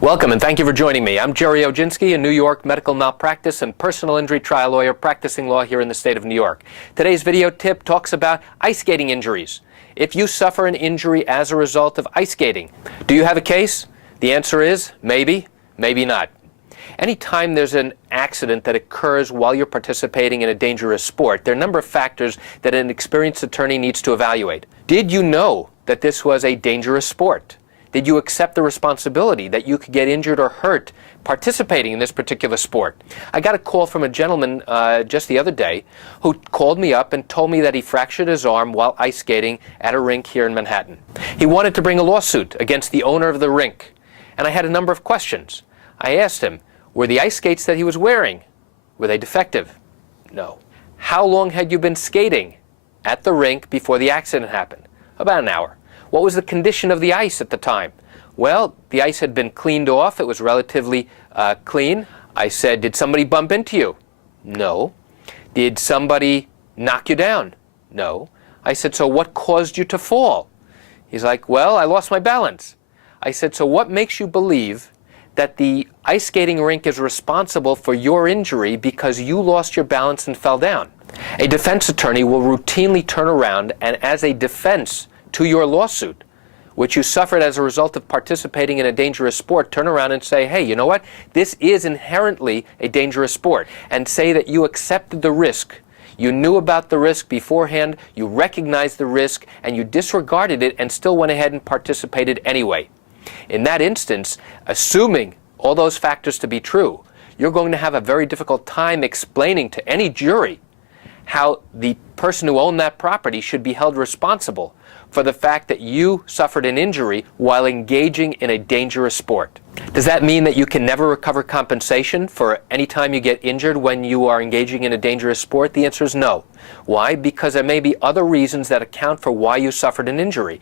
Welcome and thank you for joining me. I'm Gerry Oginski, a New York medical malpractice and personal injury trial lawyer practicing law here in the state of New York. Today's video tip talks about ice skating injuries. If you suffer an injury as a result of ice skating, do you have a case? The answer is maybe, maybe not. Anytime there's an accident that occurs while you're participating in a dangerous sport, there are a number of factors that an experienced attorney needs to evaluate. Did you know that this was a dangerous sport? Did you accept the responsibility that you could get injured or hurt participating in this particular sport? I got a call from a gentleman just the other day who called me up and told me that he fractured his arm while ice skating at a rink here in Manhattan. He wanted to bring a lawsuit against the owner of the rink, and I had a number of questions. I asked him, were the ice skates that he was wearing, were they defective? No. How long had you been skating at the rink before the accident happened? About an hour. What was the condition of the ice at the time? Well, the ice had been cleaned off. It was relatively clean. I said, did somebody bump into you? No. Did somebody knock you down? No. I said, so what caused you to fall? He's like, well, I lost my balance. I said, so what makes you believe that the ice skating rink is responsible for your injury because you lost your balance and fell down? A defense attorney will routinely turn around and, as a defense to your lawsuit, which you suffered as a result of participating in a dangerous sport, turn around and say, hey, you know what? This is inherently a dangerous sport, and say that you accepted the risk. You knew about the risk beforehand, you recognized the risk, and you disregarded it and still went ahead and participated anyway. In that instance, assuming all those factors to be true, you're going to have a very difficult time explaining to any jury how the person who owned that property should be held responsible for the fact that you suffered an injury while engaging in a dangerous sport. Does that mean that you can never recover compensation for any time you get injured when you are engaging in a dangerous sport? The answer is no. Why? Because there may be other reasons that account for why you suffered an injury.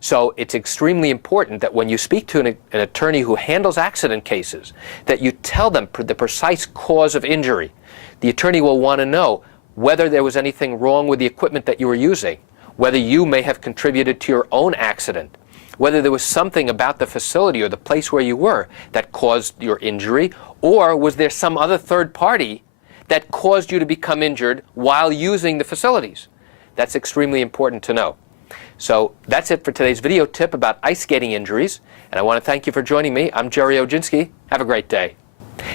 So it's extremely important that when you speak to an attorney who handles accident cases, that you tell them the precise cause of injury. The attorney will want to know whether there was anything wrong with the equipment that you were using, whether you may have contributed to your own accident, whether there was something about the facility or the place where you were that caused your injury, or was there some other third party that caused you to become injured while using the facilities? That's extremely important to know. So that's it for today's video tip about ice skating injuries, and I want to thank you for joining me. I'm Gerry Oginski. Have a great day.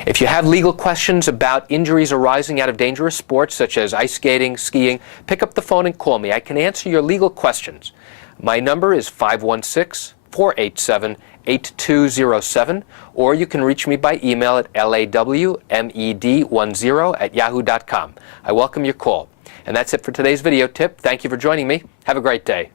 If you have legal questions about injuries arising out of dangerous sports such as ice skating, skiing, pick up the phone and call me. I can answer your legal questions. My number is 516-487-8207, or you can reach me by email at lawmed10@yahoo.com. I welcome your call. And that's it for today's video tip. Thank you for joining me. Have a great day.